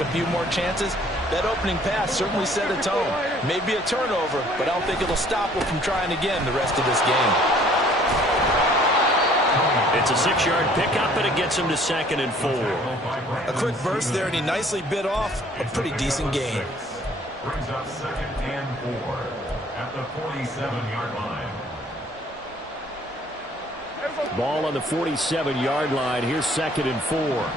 A few more chances. That opening pass certainly set a tone. Maybe a turnover, but I don't think it'll stop him from trying again the rest of this game. It's a 6-yard pickup, and it gets him to 2nd and 4. A quick burst there, and he nicely bit off a pretty decent gain. Brings up 2nd and 4 at the 47-yard line. Ball on the 47-yard line. Here's 2nd and 4.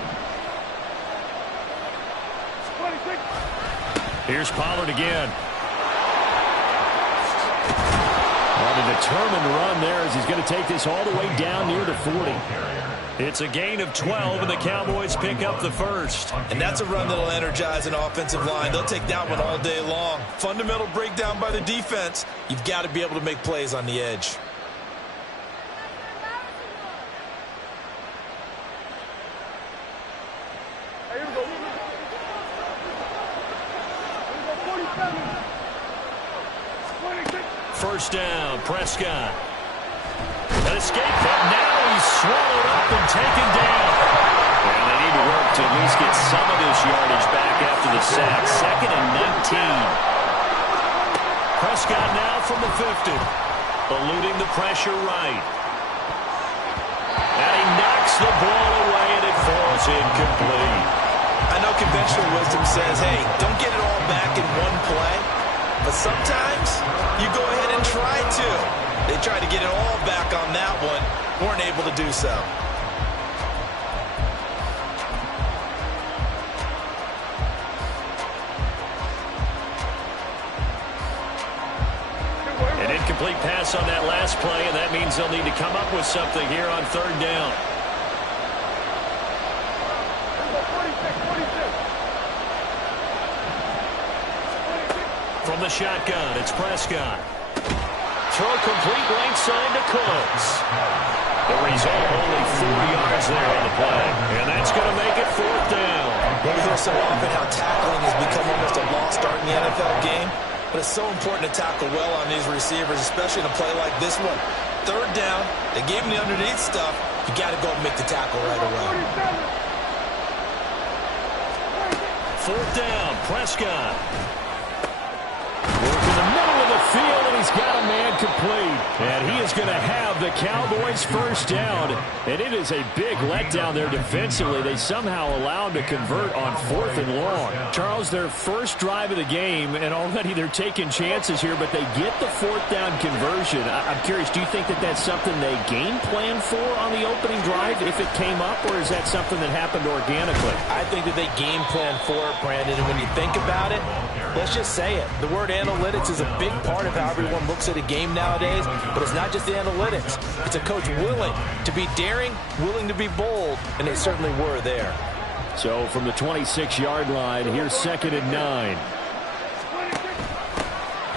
Here's Pollard again. On a determined run there as he's going to take this all the way down near the 40. It's a gain of 12, and the Cowboys pick up the first. And that's a run that'll energize an offensive line. They'll take that one all day long. Fundamental breakdown by the defense. You've got to be able to make plays on the edge. First down, Prescott. An escape hit. Now he's swallowed up and taken down. And they need to work to at least get some of this yardage back after the sack. 2nd and 19. Prescott now from the 50. Eluding the pressure right. And he knocks the ball away, and it falls incomplete. I know conventional wisdom says, hey, don't get it all back in one play. But sometimes you go ahead and try to. They tried to get it all back on that one. Weren't able to do so. An incomplete pass on that last play, and that means they'll need to come up with something here on 3rd down. From the shotgun, it's Prescott. Throw complete right side to Cooks. The result, only 4 yards there on the play. And that's going to make it 4th down. We hear so often how tackling has become almost a lost art in the NFL game. But it's so important to tackle well on these receivers, especially in a play like this one. 3rd down, they gave him the underneath stuff. You got to go and make the tackle right away. 4th down, Prescott. Work in the middle of the field, and he's got a man complete. And he is going to have the Cowboys' first down. And it is a big letdown there defensively. They somehow allow him to convert on 4th and long. Charles, their first drive of the game, and already they're taking chances here, but they get the 4th down conversion. I'm curious, do you think that that's something they game plan for on the opening drive if it came up, or is that something that happened organically? I think that they game plan for it, Brandon, and when you think about it, let's just say it. The word analytics is a big part of how everyone looks at a game nowadays, but it's not just the analytics. It's a coach willing to be daring, willing to be bold, and they certainly were there. So from the 26-yard line, here's 2nd and 9.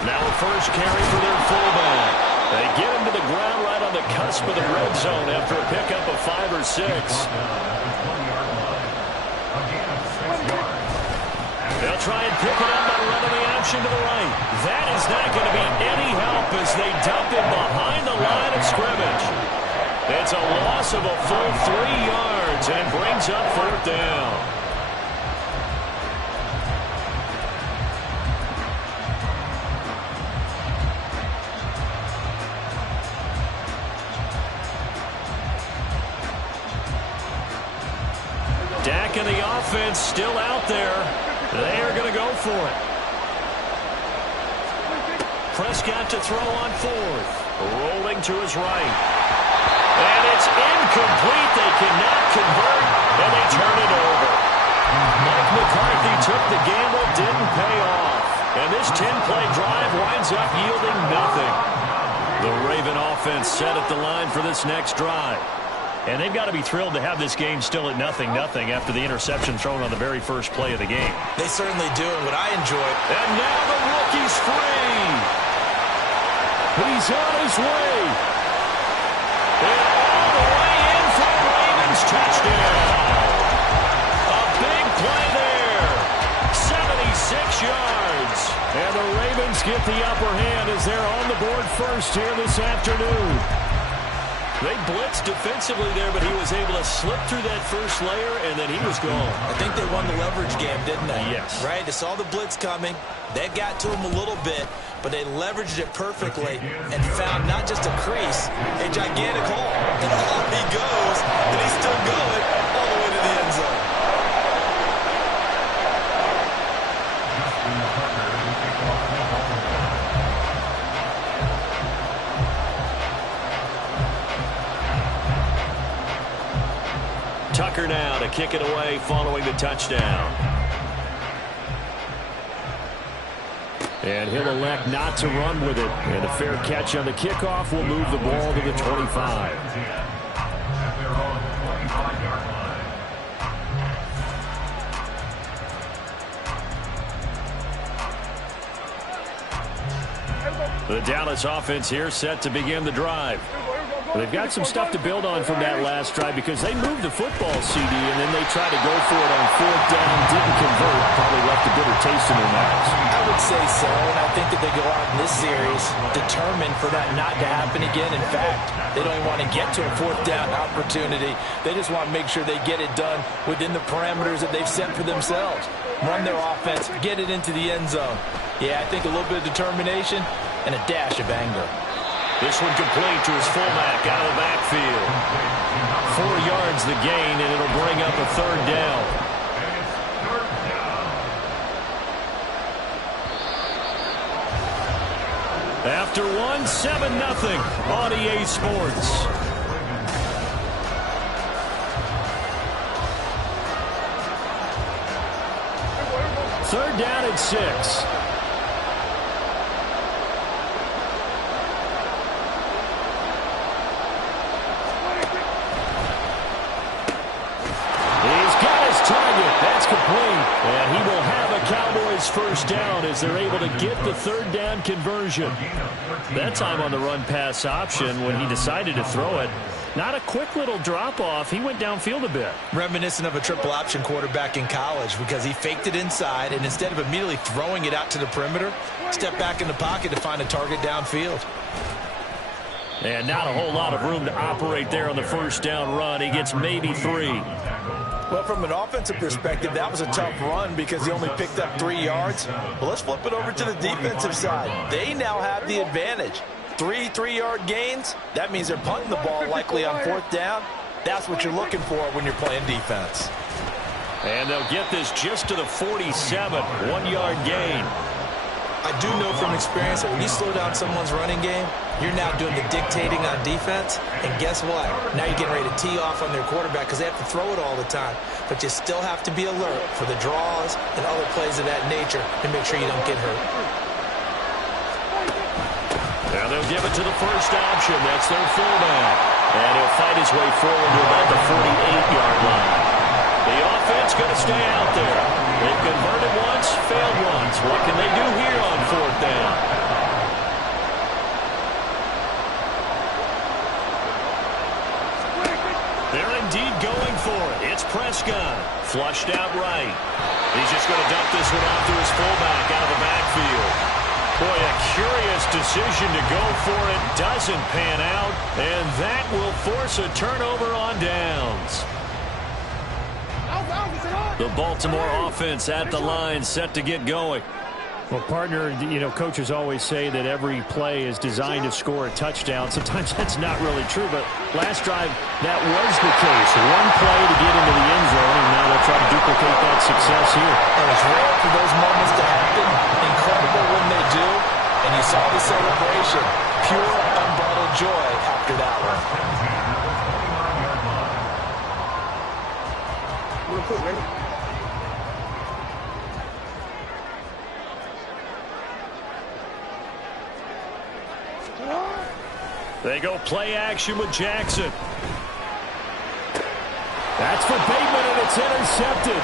Now a first carry for their fullback. They get him to the ground right on the cusp of the red zone after a pickup of 5 or 6. They'll try and pick it up by running the option to the right. That is not going to be any help as they dump it behind the line of scrimmage. It's a loss of a full 3 yards and brings up 4th down. Dak and the offense still out there. They are going to go for it. Prescott to throw on 4th. Rolling to his right. And it's incomplete. They cannot convert, and they turn it over. Mike McCarthy took the gamble, didn't pay off. And this 10-play drive winds up yielding nothing. The Raven offense set at the line for this next drive. And they've got to be thrilled to have this game still at 0-0 after the interception thrown on the very first play of the game. They certainly do, and what I enjoy. And now the rookie's free. He's on his way. And all the way in for a Ravens touchdown. A big play there. 76 yards. And the Ravens get the upper hand as they're on the board first here this afternoon. They blitzed defensively there, but he was able to slip through that first layer, and then he was gone. I think they won the leverage game, didn't they? Yes. Right? They saw the blitz coming. They got to him a little bit, but they leveraged it perfectly and found not just a crease, a gigantic hole. And off he goes, and he's still going all the way to the end zone. Tucker now to kick it away following the touchdown. And he'll elect not to run with it. And a fair catch on the kickoff will move the ball to the 25. The Dallas offense here set to begin the drive. They've got some stuff to build on from that last drive because they moved the football, CD, and then they tried to go for it on fourth down, didn't convert, probably left a bitter taste in their mouths. I would say so, and I think that they go out in this series determined for that not to happen again. In fact, they don't even want to get to a fourth down opportunity. They just want to make sure they get it done within the parameters that they've set for themselves. Run their offense, get it into the end zone. Yeah, I think a little bit of determination and a dash of anger. This one complete to his fullback out of the backfield. 4 yards the gain, and it'll bring up a third down. After one, 7-0 on EA Sports. Third down and 6. That's complete, and he will have a Cowboys first down as they're able to get the third down conversion. That time on the run-pass option when he decided to throw it. Not a quick little drop-off. He went downfield a bit. Reminiscent of a triple option quarterback in college because he faked it inside, and instead of immediately throwing it out to the perimeter, stepped back in the pocket to find a target downfield. And not a whole lot of room to operate there on the first down run. He gets maybe 3. Well, from an offensive perspective, that was a tough run because he only picked up 3 yards. Well, let's flip it over to the defensive side. They now have the advantage. 3 3-yard gains. That means they're punting the ball likely on fourth down. That's what you're looking for when you're playing defense. And they'll get this just to the 47. 1-yard gain. I do know from experience that when you slow down someone's running game, you're now doing the dictating on defense. And guess what? Now you're getting ready to tee off on their quarterback because they have to throw it all the time. But you still have to be alert for the draws and other plays of that nature to make sure you don't get hurt. Now they'll give it to the first option. That's their fullback. And he'll fight his way forward to about the 48-yard line. The offense going to stay out there. They've converted once, failed once. What can they do here on fourth down? They're indeed going for it. It's Prescott. Flushed out right. He's just going to dump this one off to his fullback out of the backfield. Boy, a curious decision to go for it. Doesn't pan out. And that will force a turnover on downs. The Baltimore offense at the line, set to get going. Well, partner, you know, coaches always say that every play is designed to score a touchdown. Sometimes that's not really true, but last drive, that was the case. One play to get into the end zone, and now they'll try to duplicate that success here. And it's rare for those moments to happen. Incredible when they do. And you saw the celebration. Pure, unbridled joy after that one. They go play action with Jackson. That's for Bateman, and it's intercepted.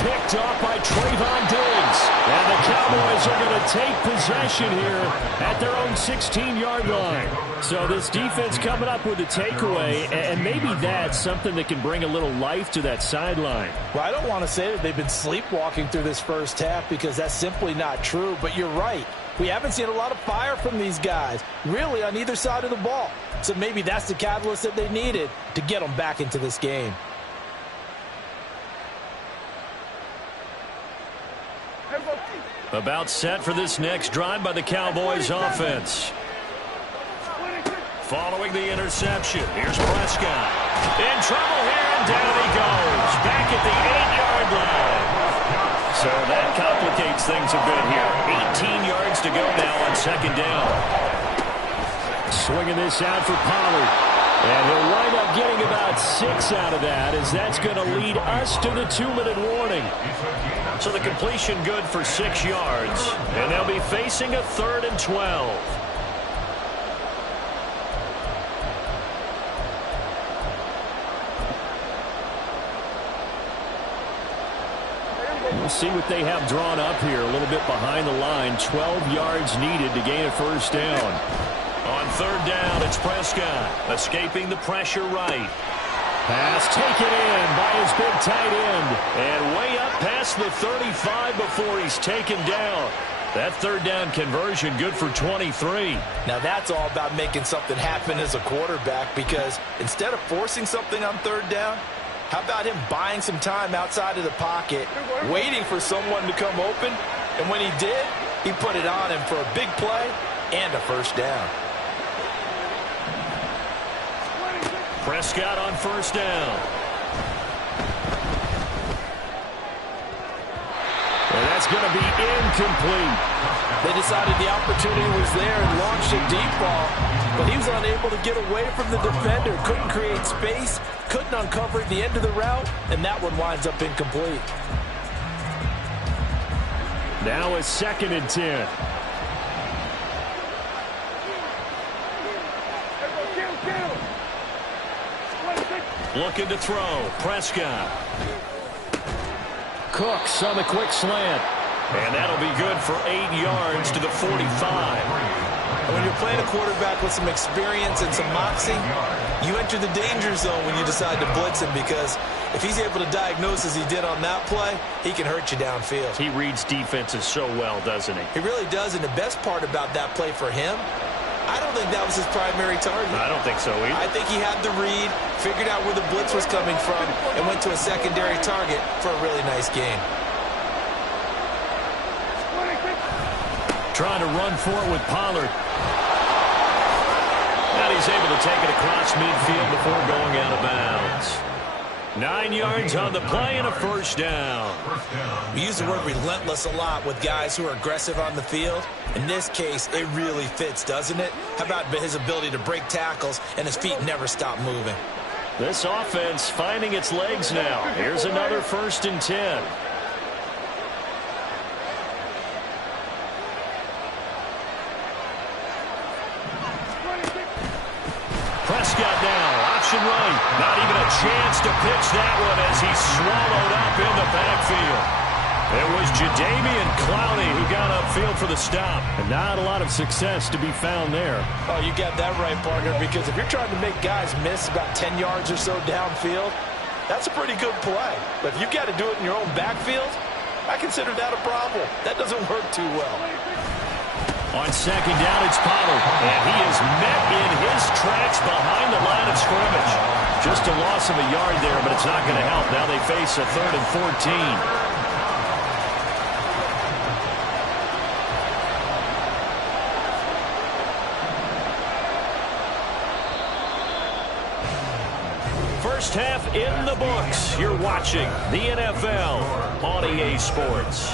Picked off by Trayvon Diggs. And the Cowboys are going to take possession here at their own 16-yard line. So this defense coming up with a takeaway, and maybe that's something that can bring a little life to that sideline. Well, I don't want to say that they've been sleepwalking through this first half because that's simply not true, but you're right. We haven't seen a lot of fire from these guys, really, on either side of the ball. So maybe that's the catalyst that they needed to get them back into this game. About set for this next drive by the Cowboys offense. Following the interception, here's Prescott. In trouble here, and down he goes. Back at the 8-yard line. So that complicates things a bit here. 18 yards to go now on second down. Swinging this out for Pollard. And he'll wind up getting about 6 out of that, as that's going to lead us to the 2-minute warning. So the completion good for 6 yards. And they'll be facing a 3rd and 12. We'll see what they have drawn up here. A little bit behind the line. 12 yards needed to gain a first down. On third down, it's Prescott. Escaping the pressure right. Pass taken in by his big tight end. And way up past the 35 before he's taken down. That third down conversion good for 23. Now that's all about making something happen as a quarterback, because instead of forcing something on third down, how about him buying some time outside of the pocket, waiting for someone to come open, and when he did, he put it on him for a big play and a first down. Prescott on first down. And that's going to be incomplete. They decided the opportunity was there and launched a deep ball, but he was unable to get away from the defender, couldn't create space, couldn't uncover the end of the route, and that one winds up incomplete. Now a 2nd and 10. Looking to throw. Prescott. Cooks on the quick slant. And that'll be good for 8 yards to the 45. And when you're playing a quarterback with some experience and some moxie, you enter the danger zone when you decide to blitz him, because if he's able to diagnose as he did on that play, he can hurt you downfield. He reads defenses so well, doesn't he? He really does, and the best part about that play for him, I don't think that was his primary target. I don't think so either. I think he had the read, figured out where the blitz was coming from, and went to a secondary target for a really nice game. Trying to run for it with Pollard. And he's able to take it across midfield before going out of bounds. 9 yards on the play and a first down. We use the word relentless a lot with guys who are aggressive on the field. In this case, it really fits, doesn't it? How about his ability to break tackles and his feet never stop moving? This offense finding its legs now. Here's another 1st and 10. Prescott now, option right. Not even a chance to pitch that one as he's swallowed up in the backfield. It was Jadeveon Clowney who got upfield for the stop. And not a lot of success to be found there. Oh, you got that right, partner, because if you're trying to make guys miss about 10 yards or so downfield, that's a pretty good play. But if you've got to do it in your own backfield, I consider that a problem. That doesn't work too well. On second down, it's Pollard. And he is met in his tracks behind the line of scrimmage. Just a loss of a yard there, but it's not going to help. Now they face a 3rd and 14. First half in the books. You're watching the NFL on EA Sports.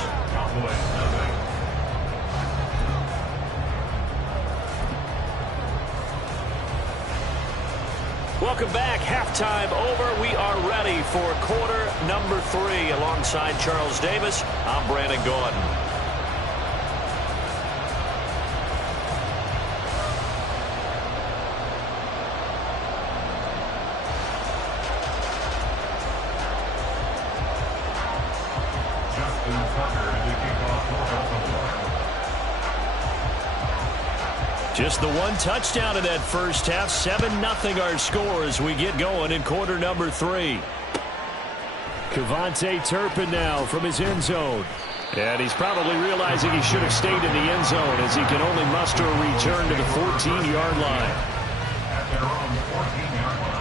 Welcome back. Halftime over. We are ready for quarter number 3. Alongside Charles Davis, I'm Brandon Gordon. Just the one touchdown in that first half. 7-0 our score as we get going in quarter number 3. Kevontae Turpin now from his end zone. And he's probably realizing he should have stayed in the end zone as he can only muster a return to the 14-yard line. At their own 14-yard line.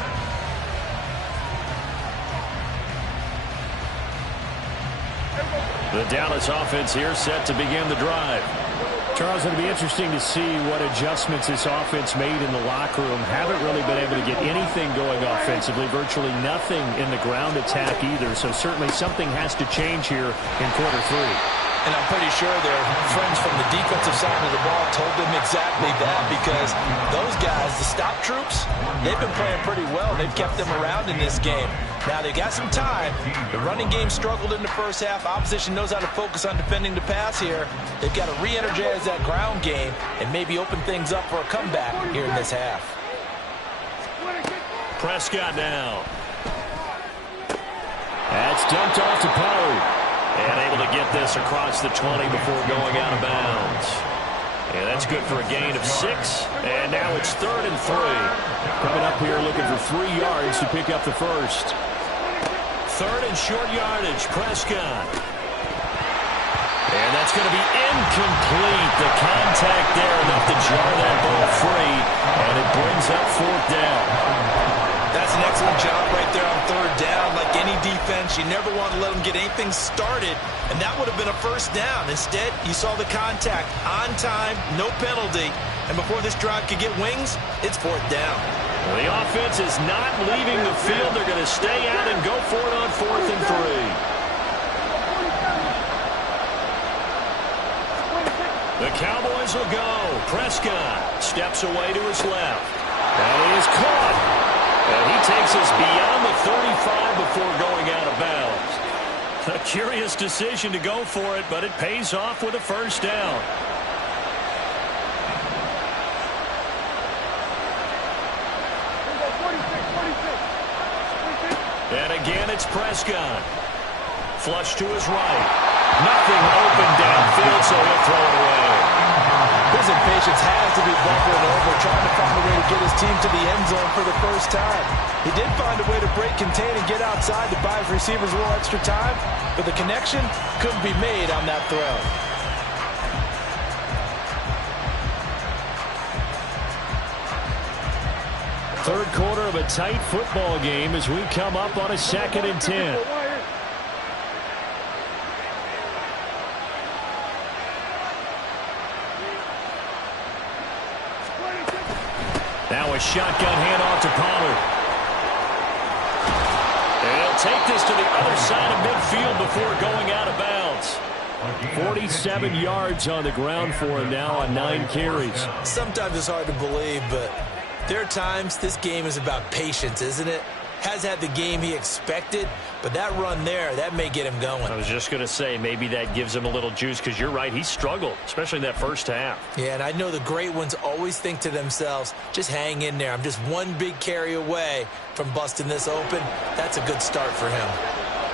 The Dallas offense here set to begin the drive. Charles, it'll be interesting to see what adjustments this offense made in the locker room. Haven't really been able to get anything going offensively, virtually nothing in the ground attack either. So certainly something has to change here in quarter three. And I'm pretty sure their friends from the defensive side of the ball told them exactly that, because those guys, the stop troops, they've been playing pretty well. They've kept them around in this game. Now, they've got some time. The running game struggled in the first half. Opposition knows how to focus on defending the pass here. They've got to re-energize that ground game and maybe open things up for a comeback here in this half. Prescott now. That's dumped off to Pollard. And able to get this across the 20 before going out of bounds. And that's good for a gain of 6. And now it's 3rd and 3. Coming up here looking for 3 yards to pick up the first. 3rd and short yardage, Prescott. And that's going to be incomplete. The contact there enough to jar that ball free. And it brings up 4th down. That's an excellent job right there on 3rd down. Like any defense, you never want to let them get anything started, and that would have been a first down. Instead, you saw the contact on time, no penalty, and before this drive could get wings, it's 4th down. Well, the offense is not leaving the field. They're going to stay out and go for it on 4th and 3. The Cowboys will go. Prescott steps away to his left. And he is caught. And he takes us beyond the 35 before going out of bounds. A curious decision to go for it, but it pays off with a first down. And again, it's Prescott. Flush to his right. Nothing open downfield, so he'll throw it away. His impatience has to be bubbling over, trying to find a way to get his team to the end zone for the first time. He did find a way to break contain and get outside to buy his receivers a little extra time, but the connection couldn't be made on that throw. Third quarter of a tight football game as we come up on a 2nd and 10. Now a shotgun handoff to Pollard. And he'll take this to the other side of midfield before going out of bounds. 47 yards on the ground for him now on 9 carries. Sometimes it's hard to believe, but there are times this game is about patience, isn't it? Has had the game he expected, but that run there, that may get him going. I was just going to say, maybe that gives him a little juice, because you're right, he struggled, especially in that first half. Yeah, and I know the great ones always think to themselves, just hang in there. I'm just one big carry away from busting this open. That's a good start for him.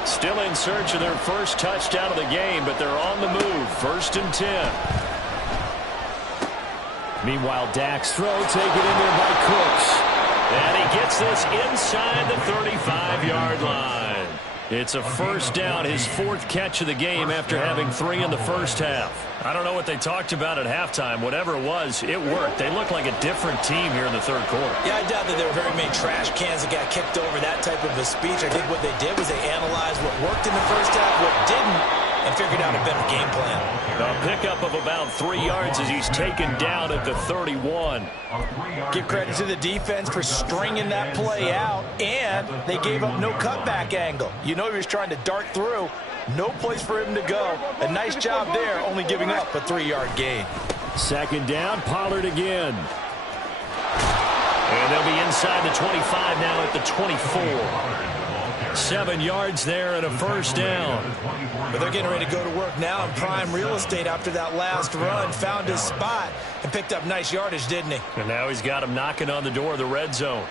Still in search of their first touchdown of the game, but they're on the move. 1st and 10. Meanwhile, Dak's throw taken in there by Cooks. And he gets this inside the 35-yard line. It's a first down, his 4th catch of the game after having 3 in the first half. I don't know what they talked about at halftime. Whatever it was, it worked. They look like a different team here in the 3rd quarter. Yeah, I doubt that there were very many trash cans that got kicked over, that type of a speech. I think what they did was they analyzed what worked in the first half, what didn't, and figured out a better game plan. A pickup of about 3 yards as he's taken down at the 31. Give credit to the defense for stringing that play out, and they gave up no cutback angle. You know he was trying to dart through. No place for him to go. A nice job there, only giving up a 3-yard gain. 2nd down, Pollard again. And they'll be inside the 25 now at the 24. 7 yards there and a first down. But they're getting ready to go to work now in prime real estate after that last run. Found his spot and picked up nice yardage, didn't he? And now he's got him knocking on the door of the red zone.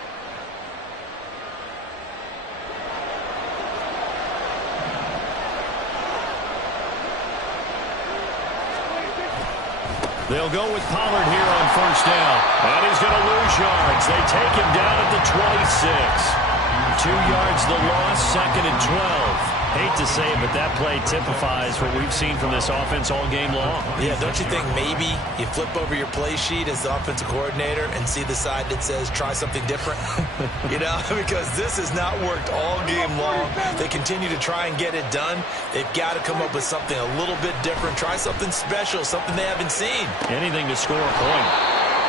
They'll go with Pollard here on first down. And he's going to lose yards. They take him down at the 26. 2 yards the loss, 2nd and 12. Hate to say it, but that play typifies what we've seen from this offense all game long. Yeah, don't you think maybe you flip over your play sheet as the offensive coordinator and see the side that says try something different? You know, because this has not worked all game long. They continue to try and get it done. They've got to come up with something a little bit different. Try something special, something they haven't seen. Anything to score a point.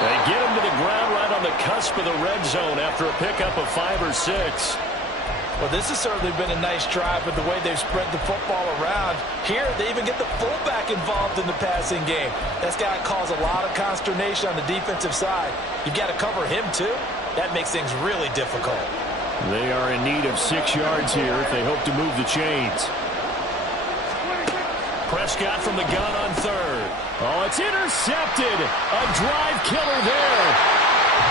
They get him to the ground right on the cusp of the red zone after a pickup of 5 or 6. Well, this has certainly been a nice drive with the way they've spread the football around. Here, they even get the fullback involved in the passing game. That's got to cause a lot of consternation on the defensive side. You've got to cover him, too. That makes things really difficult. They are in need of 6 yards here if they hope to move the chains. Prescott from the gun on third. Oh, it's intercepted. A drive killer there.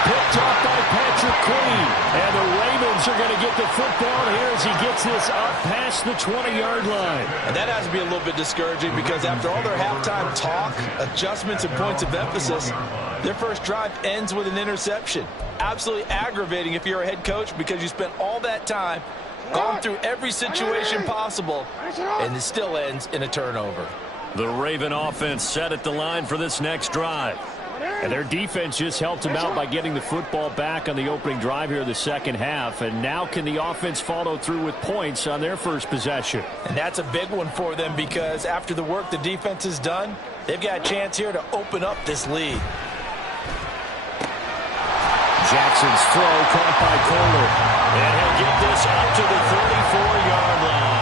Picked off by Patrick Queen. And the Ravens are going to get the football here as he gets this up past the 20-yard line. And that has to be a little bit discouraging because after all their halftime talk, adjustments, and points of emphasis, their first drive ends with an interception. Absolutely aggravating if you're a head coach because you spent all that time, gone through every situation possible, and it still ends in a turnover. The Raven offense set at the line for this next drive. And their defense just helped them out by getting the football back on the opening drive here in the second half. And now can the offense follow through with points on their first possession? And that's a big one for them because after the work the defense has done, they've got a chance here to open up this lead. Jackson's throw caught by Kohler. And he'll get this up to the 34-yard line.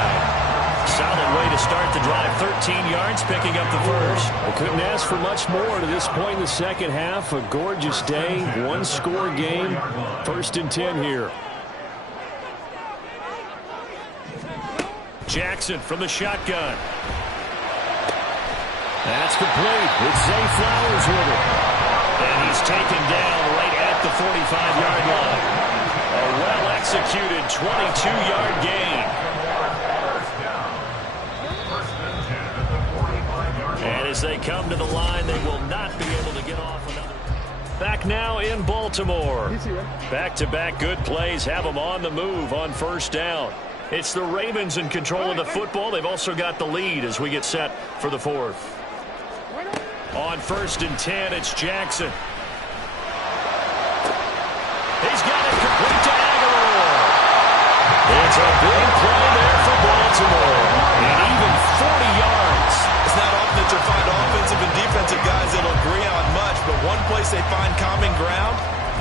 Solid way to start the drive. 13 yards, picking up the first. I couldn't ask for much more to this point in the second half. A gorgeous day, one-score game. 1st and 10 here. Jackson from the shotgun. That's complete. It's Zay Flowers with it. And he's taken down right at the 45-yard line. A well-executed 22-yard gain. And as they come to the line, they will not be able to get off another. Back now in Baltimore. Back-to-back good plays have them on the move on first down. It's the Ravens in control of the football. They've also got the lead as we get set for the fourth. On 1st and 10, it's Jackson. He's got it complete to Aguilar. It's a big play there for Baltimore. And even 40 yards. It's not often that you'll find offensive and defensive guys that'll agree on much, but one place they find common ground,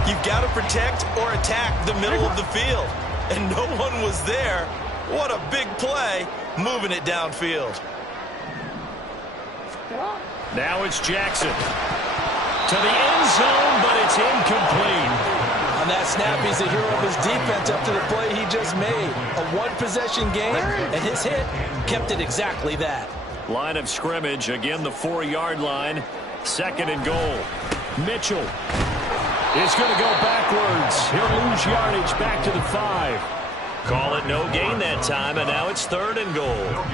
you've got to protect or attack the middle of the field. And no one was there. What a big play, moving it downfield. Now it's Jackson. To the end zone, but it's incomplete. On that snap, he's the hero of his defense up to the play he just made. A one-possession game, and his hit kept it exactly that. Line of scrimmage, again the 4-yard line. 2nd and goal. Mitchell is going to go backwards. He'll lose yardage back to the 5. Call it no gain that time, and now it's 3rd and goal.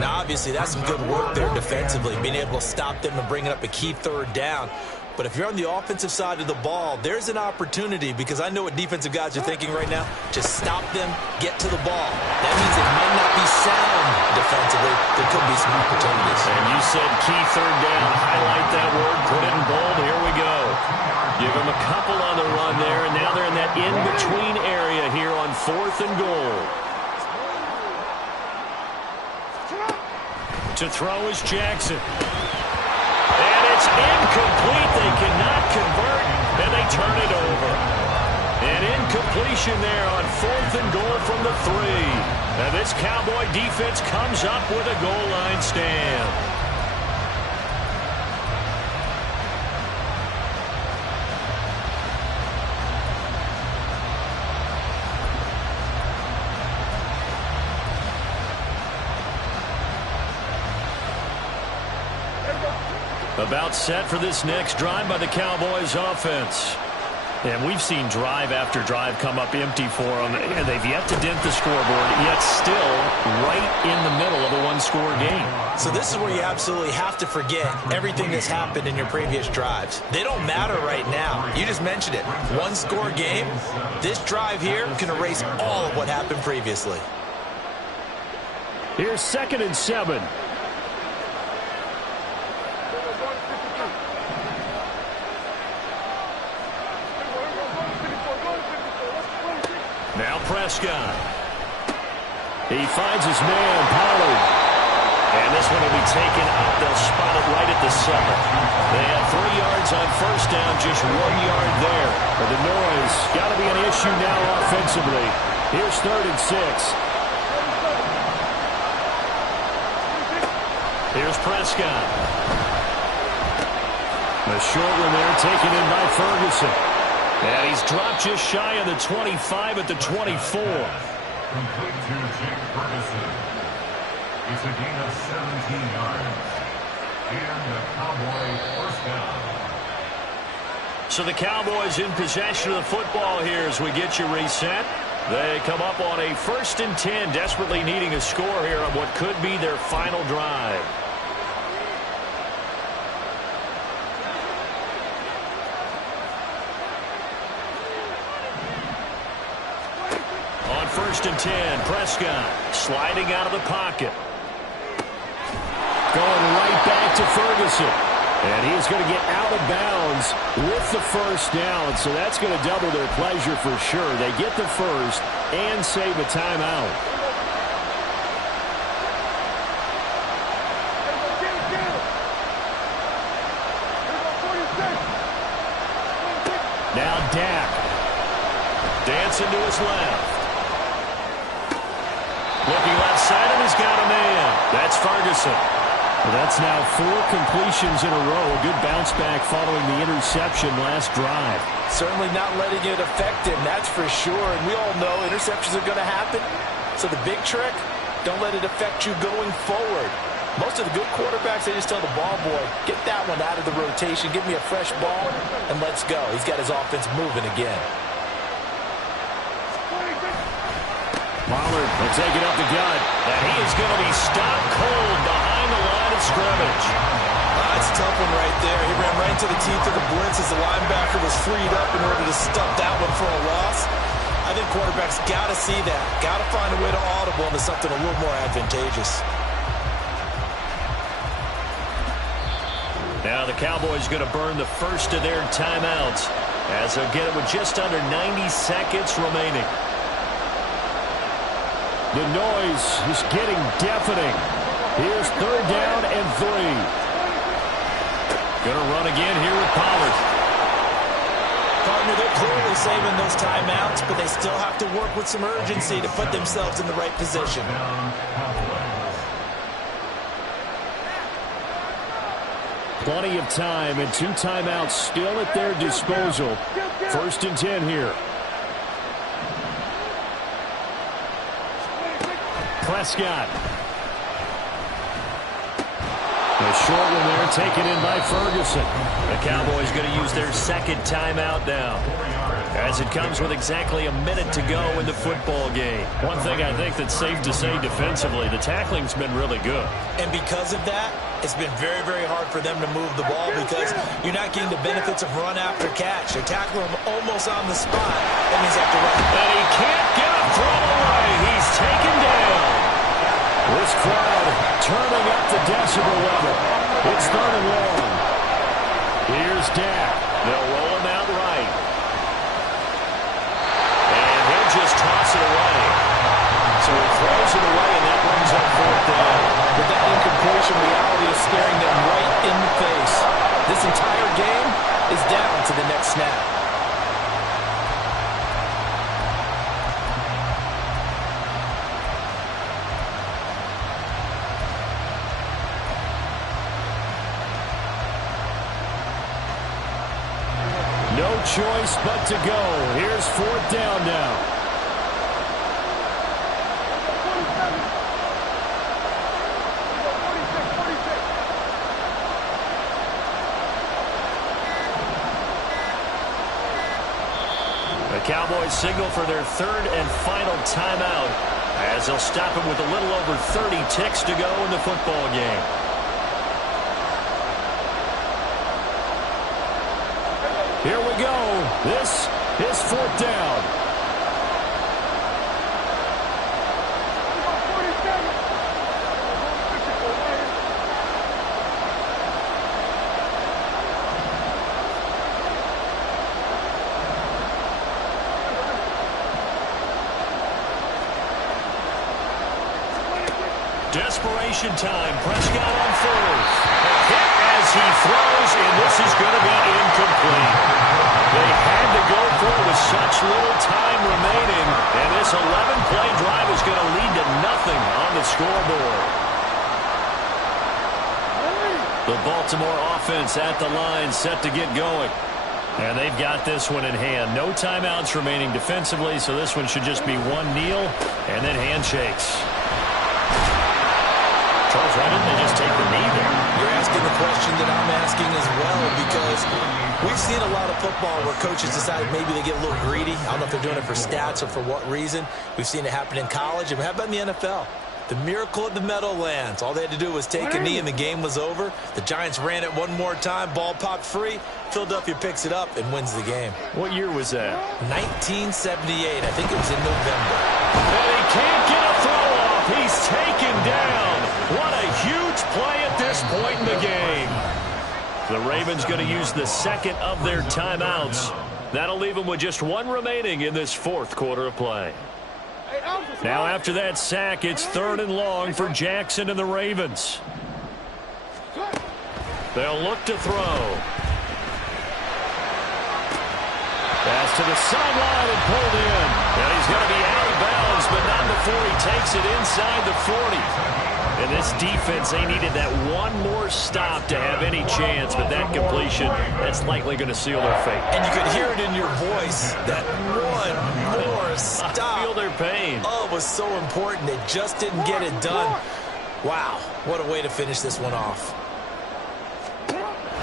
Now, obviously, that's some good work there defensively, being able to stop them and bringing up a key 3rd down. But if you're on the offensive side of the ball, there's an opportunity because I know what defensive guys are thinking right now. Just stop them, get to the ball. That means it might not be sound defensively. There could be some opportunities. And you said key 3rd down. Highlight that word. Put it in bold. Here we go. Give them a couple on the run there, and now they're in that in-between area here on 4th and goal. To throw is Jackson. And it's incomplete. They cannot convert, and they turn it over. An incompletion there on 4th and goal from the 3. And this Cowboy defense comes up with a goal line stand. About set for this next drive by the Cowboys offense. And we've seen drive after drive come up empty for them, and they've yet to dent the scoreboard, yet still right in the middle of a one-score game. So this is where you absolutely have to forget everything that's happened in your previous drives. They don't matter right now. You just mentioned it. One-score game. This drive here can erase all of what happened previously. Here's 2nd and 7. Now Prescott. He finds his man, Pollard. And this one will be taken out. They'll spot it right at the 7. They had 3 yards on first down, just 1 yard there. But the noise got to be an issue now offensively. Here's 3rd and 6. Here's Prescott. The short one there taken in by Ferguson. And he's dropped just shy of the 25 at the 24. Complete to Jake Ferguson. It's a gain of 17 yards. And the Cowboy first down. So the Cowboys in possession of the football here as we get you reset. They come up on a 1st and 10, desperately needing a score here on what could be their final drive. On 1st and 10, Prescott sliding out of the pocket. Going right back to Ferguson. And he's going to get out of bounds with the first down. So that's going to double their pleasure for sure. They get the first and save a timeout. Now Dak. Dancing to his left. Looking left side, and he's got a man. That's Ferguson. Well, that's now 4 completions in a row. A good bounce back following the interception last drive. Certainly not letting it affect him, that's for sure. And we all know interceptions are going to happen. So the big trick, don't let it affect you going forward. Most of the good quarterbacks, they just tell the ball boy, get that one out of the rotation, give me a fresh ball, and let's go. He's got his offense moving again. Pollard will take it up the gut. And he is going to be stopped cold behind the line of scrimmage. That's a tough one right there. He ran right into the teeth of the blitz as the linebacker was freed up in order to stuff that one for a loss. I think quarterbacks got to see that. Got to find a way to audible into something a little more advantageous. Now the Cowboys going to burn the first of their timeouts as they'll get it with just under 90 seconds remaining. The noise is getting deafening. Here's 3rd down and 3. Going to run again here with Pollard. Partner, they're clearly saving those timeouts, but they still have to work with some urgency to put themselves in the right position. Plenty of time and 2 timeouts still at their disposal. 1st and 10 here. Prescott. The short one there taken in by Ferguson. The Cowboys going to use their 2nd timeout now, as it comes with exactly a minute to go in the football game. One thing I think that's safe to say defensively, the tackling's been really good. And because of that, it's been very, very hard for them to move the ball because you're not getting the benefits of run after catch. They're tackling him almost on the spot. That means they have to run. And he can't get a throw away. He's taken down. This crowd turning up the decibel level. It's 3rd and long. Here's Dak. They'll roll him out right. And he'll just toss it away. So he throws it away, and that brings up 4th down. But that incompletion reality is staring them right in the face. This entire game is down to the next snap. No choice but to go. Here's 4th down now. The Cowboys signal for their 3rd and final timeout as they'll stop him with a little over 30 ticks to go in the football game. Here we go. This is 4th down. desperation time. Prescott on fourth. A hit as he throws, and this is going to be incomplete. They had to go for it with such little time remaining, and this 11-play drive is going to lead to nothing on the scoreboard. The Baltimore offense at the line, set to get going. And they've got this one in hand. No timeouts remaining defensively, so this one should just be one kneel and then handshakes. Charles, why didn't they just take the knee there? You're asking the question that I'm asking as well, because we've seen a lot of football where coaches decided maybe they get a little greedy. I don't know if they're doing it for stats or for what reason. We've seen it happen in college, and how about in the NFL? The miracle at the Meadowlands. All they had to do was take a knee and the game was over. The Giants ran it one more time. Ball popped free. Philadelphia picks it up and wins the game. What year was that? 1978. I think it was in November. And he can't get a throw off. He's taken down. What a huge play at this point in the game. The Ravens going to use the second of their timeouts. That'll leave them with just one remaining in this fourth quarter of play. Now after that sack, it's 3rd and long for Jackson and the Ravens. They'll look to throw. Pass to the sideline and pulled in. And he's going to be out of bounds, but not before he takes it inside the 40. And this defense, they needed that one more stop to have any chance, but that completion, that's likely going to seal their fate. And you could hear it in your voice, that one more stop. I feel their pain. Oh, it was so important. They just didn't get it done. Wow, what a way to finish this one off.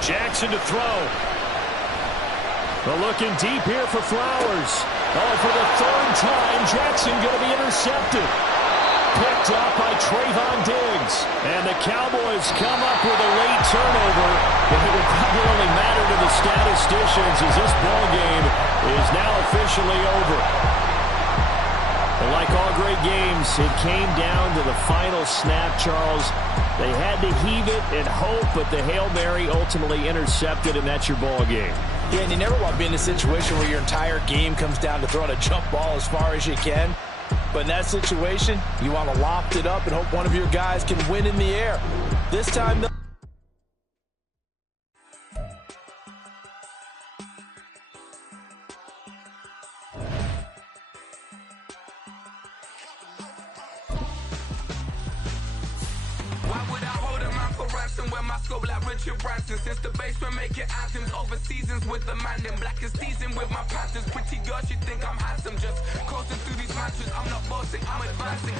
Jackson to throw. They're looking deep here for Flowers. Oh, for the 3rd time, Jackson going to be intercepted. Picked up by Trayvon Diggs. And the Cowboys come up with a late turnover. But it will probably only matter to the statisticians as this ball game is now officially over. And like all great games, it came down to the final snap, Charles. They had to heave it and hope, but the Hail Mary ultimately intercepted, and that's your ball game. Yeah, and you never want to be in a situation where your entire game comes down to throwing a jump ball as far as you can. But in that situation, you want to loft it up and hope one of your guys can win in the air. This time, since the basement making anthems over seasons with the man in black is seasoned with my patterns. Pretty girls, you think I'm handsome, just coasting through these matches. I'm not bossing, I'm advancing.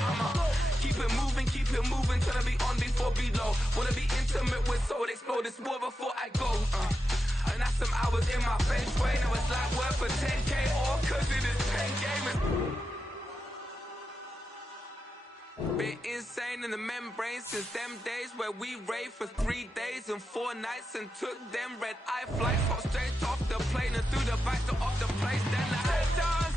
Keep it moving, trying to be on before below. Wanna be intimate with soul, explode this war before I go. And that's some hours in my feng shui. Now it's like work for 10K, all cause it is pen game. Been insane in the membrane since them days where we raved for 3 days and 4 nights and took them red-eye flights. Hop straight off the plane and through the back door of the place. Then I